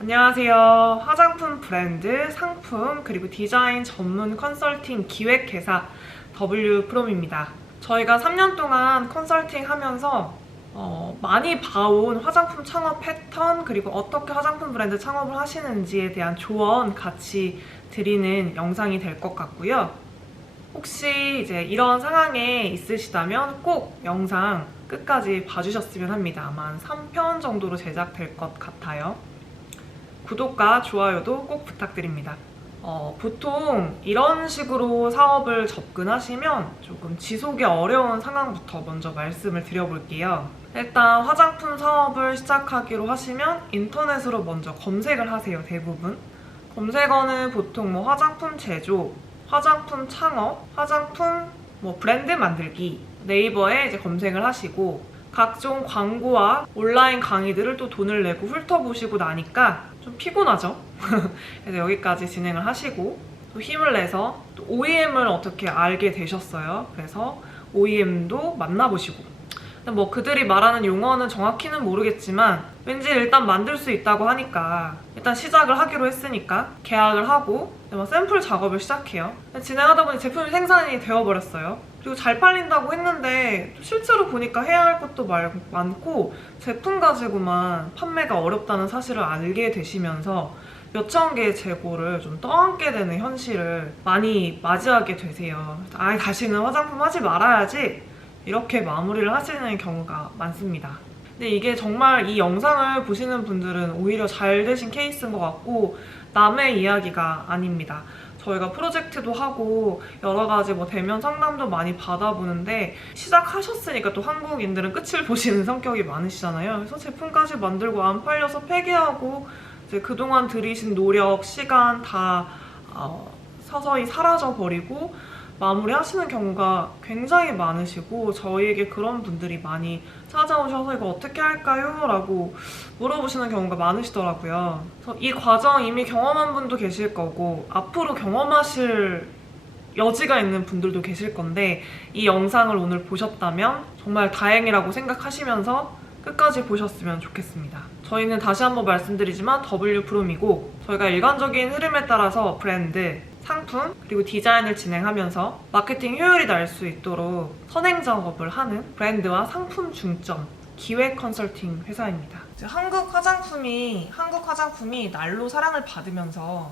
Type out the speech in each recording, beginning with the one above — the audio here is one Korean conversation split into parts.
안녕하세요. 화장품 브랜드, 상품, 그리고 디자인 전문 컨설팅 기획회사 W 프롬입니다. 저희가 3년 동안 컨설팅 하면서 어, 많이 봐온 화장품 창업 패턴, 그리고 어떻게 화장품 브랜드 창업을 하시는지에 대한 조언 같이 드리는 영상이 될 것 같고요. 혹시 이제 이런 상황에 있으시다면 꼭 영상 끝까지 봐주셨으면 합니다. 아마 한 3편 정도로 제작될 것 같아요. 구독과 좋아요도 꼭 부탁드립니다. 어, 보통 이런 식으로 사업을 접근하시면 조금 지속이 어려운 상황부터 먼저 말씀을 드려볼게요. 일단 화장품 사업을 시작하기로 하시면 인터넷으로 먼저 검색을 하세요, 대부분. 검색어는 보통 뭐 화장품 제조, 화장품 창업, 화장품 뭐 브랜드 만들기 네이버에 이제 검색을 하시고 각종 광고와 온라인 강의들을 또 돈을 내고 훑어보시고 나니까 좀 피곤하죠. 그래서 여기까지 진행을 하시고 또 힘을 내서 또 OEM을 어떻게 알게 되셨어요. 그래서 OEM도 만나보시고 근데 뭐 그들이 말하는 용어는 정확히는 모르겠지만 왠지 일단 만들 수 있다고 하니까 일단 시작을 하기로 했으니까 계약을 하고 막 샘플 작업을 시작해요. 진행하다 보니 제품이 생산이 되어버렸어요. 그리고 잘 팔린다고 했는데 실제로 보니까 해야 할 것도 말- 많고 제품 가지고만 판매가 어렵다는 사실을 알게 되시면서 몇천 개의 재고를 좀 떠안게 되는 현실을 많이 맞이하게 되세요. 아 다시는 화장품 하지 말아야지 이렇게 마무리를 하시는 경우가 많습니다. 근데 이게 정말 이 영상을 보시는 분들은 오히려 잘 되신 케이스인 것 같고 남의 이야기가 아닙니다. 저희가 프로젝트도 하고 여러 가지 뭐 대면 상담도 많이 받아보는데 시작하셨으니까 또 한국인들은 끝을 보시는 성격이 많으시잖아요. 그래서 제품까지 만들고 안 팔려서 폐기하고 이제 그동안 들이신 노력, 시간 다 어, 서서히 사라져 버리고 마무리하시는 경우가 굉장히 많으시고 저희에게 그런 분들이 많이 찾아오셔서 이거 어떻게 할까요? 라고 물어보시는 경우가 많으시더라고요. 이 과정 이미 경험한 분도 계실 거고 앞으로 경험하실 여지가 있는 분들도 계실 건데 이 영상을 오늘 보셨다면 정말 다행이라고 생각하시면서 끝까지 보셨으면 좋겠습니다. 저희는 다시 한번 말씀드리지만 W 프롬이고 저희가 일관적인 흐름에 따라서 브랜드, 상품, 그리고 디자인을 진행하면서 마케팅 효율이 날 수 있도록 선행 작업을 하는 브랜드와 상품 중점 기획 컨설팅 회사입니다. 한국 화장품이 한국 화장품이 날로 사랑을 받으면서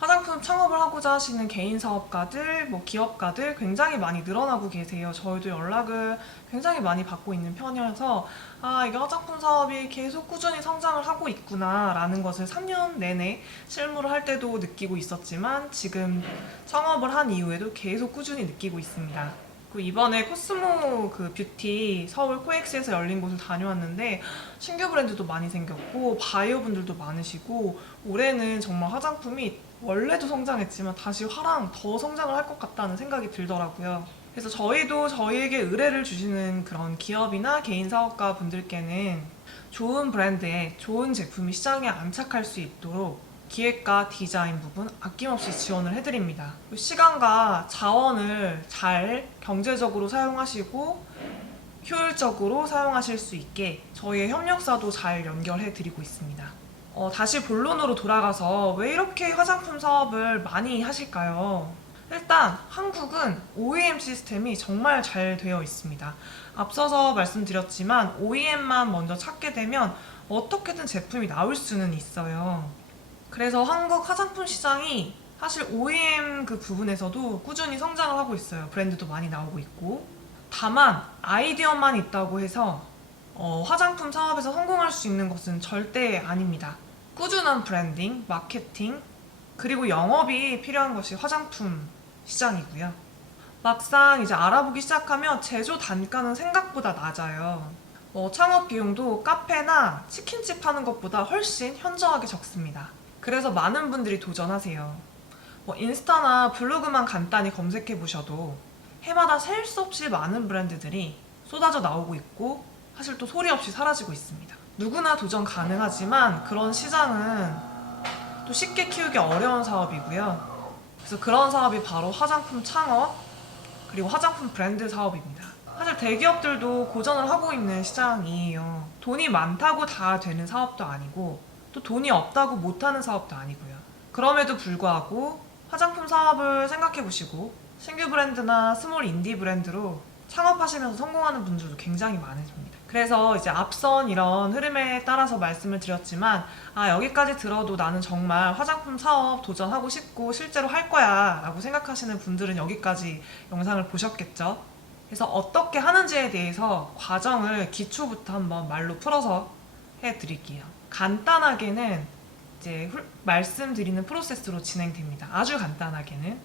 화장품 창업을 하고자 하시는 개인 사업가들, 뭐 기업가들 굉장히 많이 늘어나고 계세요. 저희도 연락을 굉장히 많이 받고 있는 편이어서 아 이게 화장품 사업이 계속 꾸준히 성장을 하고 있구나라는 것을 3년 내내 실무를 할 때도 느끼고 있었지만 지금 창업을 한 이후에도 계속 꾸준히 느끼고 있습니다. 그리고 이번에 코스모 그 뷰티 서울 코엑스에서 열린 곳을 다녀왔는데 신규 브랜드도 많이 생겼고 바이오 분들도 많으시고 올해는 정말 화장품이 원래도 성장했지만 다시 화랑 더 성장을 할 것 같다는 생각이 들더라고요. 그래서 저희도 저희에게 의뢰를 주시는 그런 기업이나 개인 사업가 분들께는 좋은 브랜드에 좋은 제품이 시장에 안착할 수 있도록 기획과 디자인 부분 아낌없이 지원을 해드립니다. 시간과 자원을 잘 경제적으로 사용하시고 효율적으로 사용하실 수 있게 저희의 협력사도 잘 연결해 드리고 있습니다. 어, 다시 본론으로 돌아가서 왜 이렇게 화장품 사업을 많이 하실까요? 일단 한국은 OEM 시스템이 정말 잘 되어 있습니다. 앞서서 말씀드렸지만 OEM만 먼저 찾게 되면 어떻게든 제품이 나올 수는 있어요. 그래서 한국 화장품 시장이 사실 OEM 그 부분에서도 꾸준히 성장을 하고 있어요. 브랜드도 많이 나오고 있고. 다만 아이디어만 있다고 해서 어, 화장품 사업에서 성공할 수 있는 것은 절대 아닙니다. 꾸준한 브랜딩, 마케팅, 그리고 영업이 필요한 것이 화장품 시장이고요. 막상 이제 알아보기 시작하면 제조 단가는 생각보다 낮아요. 뭐 창업 비용도 카페나 치킨집 하는 것보다 훨씬 현저하게 적습니다. 그래서 많은 분들이 도전하세요. 뭐 인스타나 블로그만 간단히 검색해 보셔도 해마다 셀 수 없이 많은 브랜드들이 쏟아져 나오고 있고 사실 또 소리 없이 사라지고 있습니다. 누구나 도전 가능하지만 그런 시장은 또 쉽게 키우기 어려운 사업이고요. 그래서 그런 사업이 바로 화장품 창업 그리고 화장품 브랜드 사업입니다. 사실 대기업들도 고전을 하고 있는 시장이에요. 돈이 많다고 다 되는 사업도 아니고 또 돈이 없다고 못하는 사업도 아니고요. 그럼에도 불구하고 화장품 사업을 생각해 보시고 신규 브랜드나 스몰 인디 브랜드로 창업하시면서 성공하는 분들도 굉장히 많으십니다. 그래서 이제 앞선 이런 흐름에 따라서 말씀을 드렸지만 아 여기까지 들어도 나는 정말 화장품 사업 도전하고 싶고 실제로 할 거야 라고 생각하시는 분들은 여기까지 영상을 보셨겠죠? 그래서 어떻게 하는지에 대해서 과정을 기초부터 한번 말로 풀어서 해드릴게요. 간단하게는 이제 훌- 말씀드리는 프로세스로 진행됩니다. 아주 간단하게는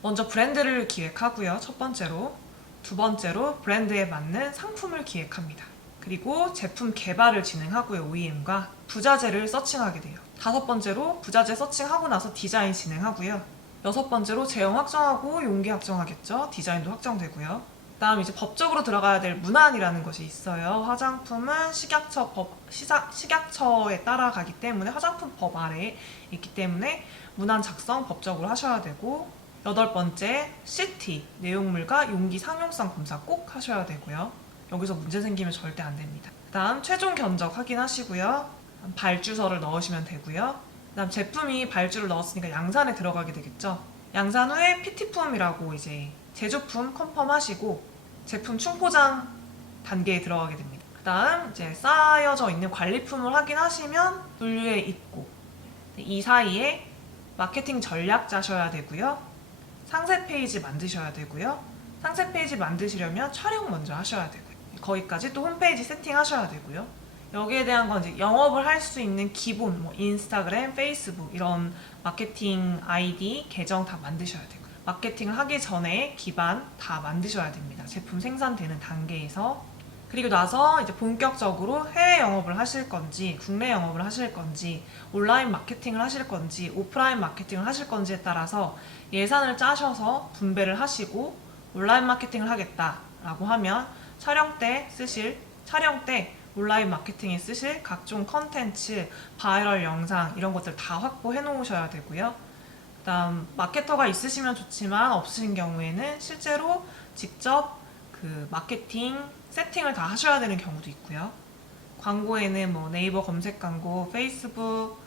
먼저 브랜드를 기획하고요. 첫 번째로 두 번째로 브랜드에 맞는 상품을 기획합니다. 그리고 제품 개발을 진행하고요. OEM과 부자재를 서칭하게 돼요. 다섯 번째로 부자재 서칭하고 나서 디자인 진행하고요. 여섯 번째로 제형 확정하고 용기 확정하겠죠. 디자인도 확정되고요. 그다음 이제 법적으로 들어가야 될 문안이라는 것이 있어요. 화장품은 식약처 법 시작 식약처에 따라가기 때문에 화장품 법 아래에 있기 때문에 문안 작성 법적으로 하셔야 되고 여덟 번째 CT 내용물과 용기 상용성 검사 꼭 하셔야 되고요. 여기서 문제 생기면 절대 안 됩니다. 그다음 최종 견적 확인하시고요. 발주서를 넣으시면 되고요. 그다음 제품이 발주를 넣었으니까 양산에 들어가게 되겠죠. 양산 후에 PT품이라고 이제 제조품 컨펌하시고 제품 충포장 단계에 들어가게 됩니다. 그 다음 이제 쌓여져 있는 관리품을 확인하시면 분류에 있고 이 사이에 마케팅 전략 짜셔야 되고요. 상세 페이지 만드셔야 되고요. 상세 페이지 만드시려면 촬영 먼저 하셔야 되고요. 거기까지 또 홈페이지 세팅하셔야 되고요. 여기에 대한 건 이제 영업을 할 수 있는 기본 뭐 인스타그램, 페이스북 이런 마케팅 아이디 계정 다 만드셔야 되고요. 마케팅을 하기 전에 기반 다 만드셔야 됩니다. 제품 생산되는 단계에서 그리고 나서 이제 본격적으로 해외 영업을 하실 건지 국내 영업을 하실 건지 온라인 마케팅을 하실 건지 오프라인 마케팅을 하실 건지에 따라서 예산을 짜셔서 분배를 하시고 온라인 마케팅을 하겠다라고 하면 촬영 때 쓰실 촬영 때 온라인 마케팅에 쓰실 각종 컨텐츠, 바이럴 영상 이런 것들 다 확보해 놓으셔야 되고요. 그다음 마케터가 있으시면 좋지만 없으신 경우에는 실제로 직접 그 마케팅 세팅을 다 하셔야 되는 경우도 있고요. 광고에는 뭐 네이버 검색 광고, 페이스북,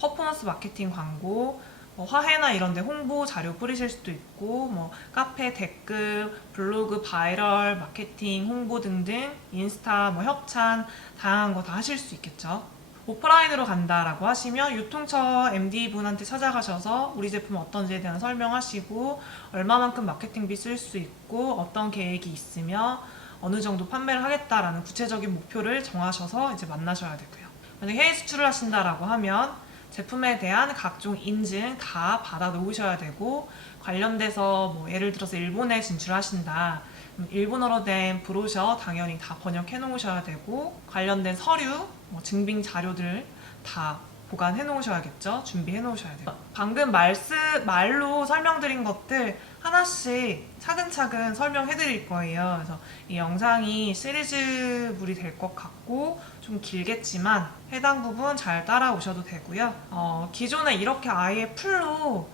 퍼포먼스 마케팅 광고, 뭐 화해나 이런 데 홍보 자료 뿌리실 수도 있고 뭐 카페 댓글, 블로그 바이럴 마케팅, 홍보 등등 인스타 뭐 협찬 다양한 거 다 하실 수 있겠죠. 오프라인으로 간다라고 하시면 유통처 MD 분한테 찾아가셔서 우리 제품 어떤지에 대한 설명하시고 얼마만큼 마케팅비 쓸 수 있고 어떤 계획이 있으며 어느 정도 판매를 하겠다라는 구체적인 목표를 정하셔서 이제 만나셔야 되고요. 만약 해외 수출을 하신다라고 하면 제품에 대한 각종 인증 다 받아 놓으셔야 되고 관련돼서 뭐 예를 들어서 일본에 진출하신다. 일본어로 된 브로셔 당연히 다 번역해 놓으셔야 되고 관련된 서류, 뭐 증빙 자료들 다 보관해 놓으셔야겠죠. 준비해 놓으셔야 돼요. 방금 말스, 말로 설명드린 것들 하나씩 차근차근 설명해 드릴 거예요. 그래서 이 영상이 시리즈물이 될 것 같고 좀 길겠지만 해당 부분 잘 따라오셔도 되고요. 어, 기존에 이렇게 아예 풀로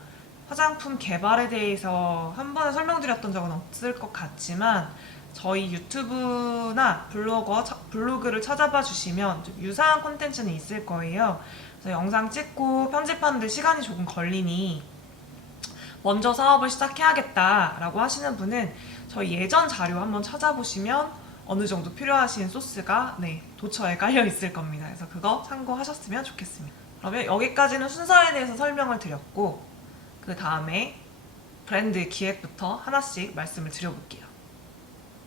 화장품 개발에 대해서 한 번에 설명드렸던 적은 없을 것 같지만 저희 유튜브나 블로거, 차- 블로그를 찾아봐 주시면 좀 유사한 콘텐츠는 있을 거예요. 그래서 영상 찍고 편집하는데 시간이 조금 걸리니 먼저 사업을 시작해야겠다라고 하시는 분은 저희 예전 자료 한번 찾아보시면 어느 정도 필요하신 소스가 네, 도처에 깔려 있을 겁니다. 그래서 그거 참고하셨으면 좋겠습니다. 그러면 여기까지는 순서에 대해서 설명을 드렸고 그 다음에 브랜드 기획부터 하나씩 말씀을 드려볼게요.